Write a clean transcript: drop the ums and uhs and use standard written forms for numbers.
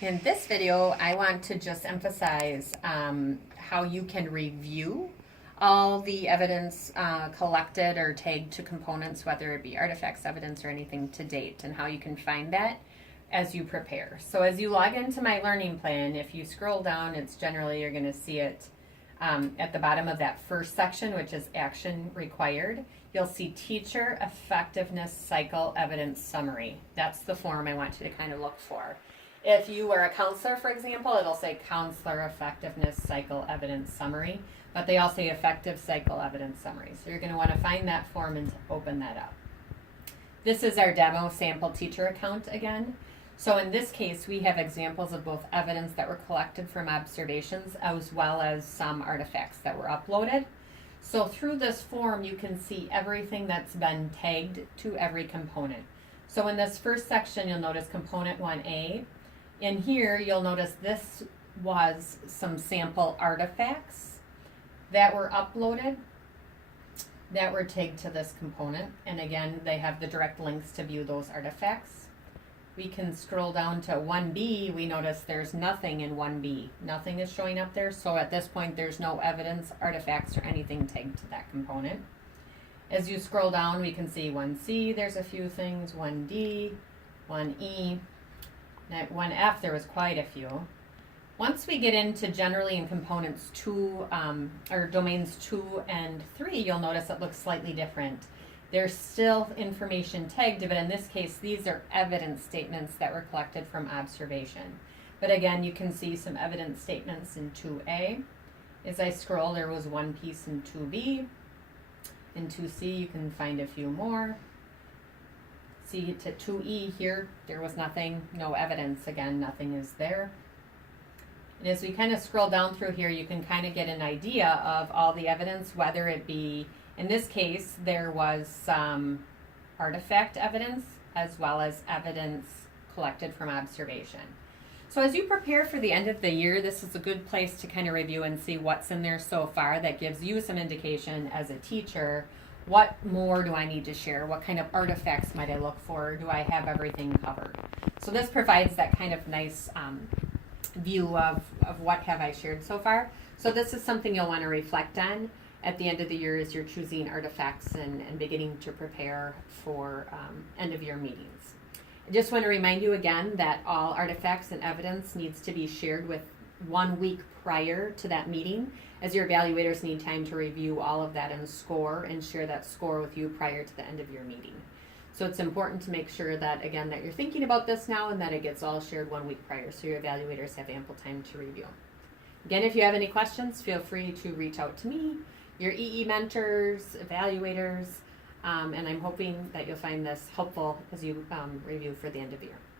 In this video, I want to just emphasize how you can review all the evidence collected or tagged to components, whether it be artifacts, evidence, or anything to date, and how you can find that as you prepare. So as you log into my learning plan, if you scroll down, it's generally you're going to see it at the bottom of that first section, which is action required. You'll see teacher effectiveness cycle evidence summary. That's the form I want you to kind of look for. If you are a counselor, for example, it'll say counselor effectiveness cycle evidence summary, but they all say effective cycle evidence summary. So you're going to want to find that form and open that up. This is our demo sample teacher account again. So in this case, we have examples of both evidence that were collected from observations as well as some artifacts that were uploaded. So through this form, you can see everything that's been tagged to every component. So in this first section, you'll notice component 1A. In here, you'll notice this was some sample artifacts that were uploaded that were tagged to this component. And again, they have the direct links to view those artifacts. We can scroll down to 1B. We notice there's nothing in 1B. Nothing is showing up there. So at this point, there's no evidence, artifacts, or anything tagged to that component. As you scroll down, we can see 1C, there's a few things, 1D, 1E. At 1F, there was quite a few. Once we get into generally in components 2, or domains 2 and 3, you'll notice it looks slightly different. There's still information tagged, but in this case, these are evidence statements that were collected from observation. But again, you can see some evidence statements in 2A. As I scroll, there was one piece in 2B. In 2C, you can find a few more. See to 2E here, there was nothing, no evidence. Again, nothing is there. And as we kind of scroll down through here, you can kind of get an idea of all the evidence, whether it be, in this case, there was some artifact evidence as well as evidence collected from observation. So as you prepare for the end of the year, this is a good place to kind of review and see what's in there so far that gives you some indication as a teacher. What more do I need to share? What kind of artifacts might I look for? Do I have everything covered? So this provides that kind of nice view of what have I shared so far. So this is something you'll want to reflect on at the end of the year as you're choosing artifacts and beginning to prepare for end of year meetings. I just want to remind you again that all artifacts and evidence needs to be shared with 1 week prior to that meeting, as your evaluators need time to review all of that and score and share that score with you prior to the end of your meeting. So it's important to make sure that, again, that you're thinking about this now and that it gets all shared 1 week prior so your evaluators have ample time to review. Again, if you have any questions, feel free to reach out to me, your EE mentors, evaluators, and I'm hoping that you'll find this helpful as you review for the end of the year.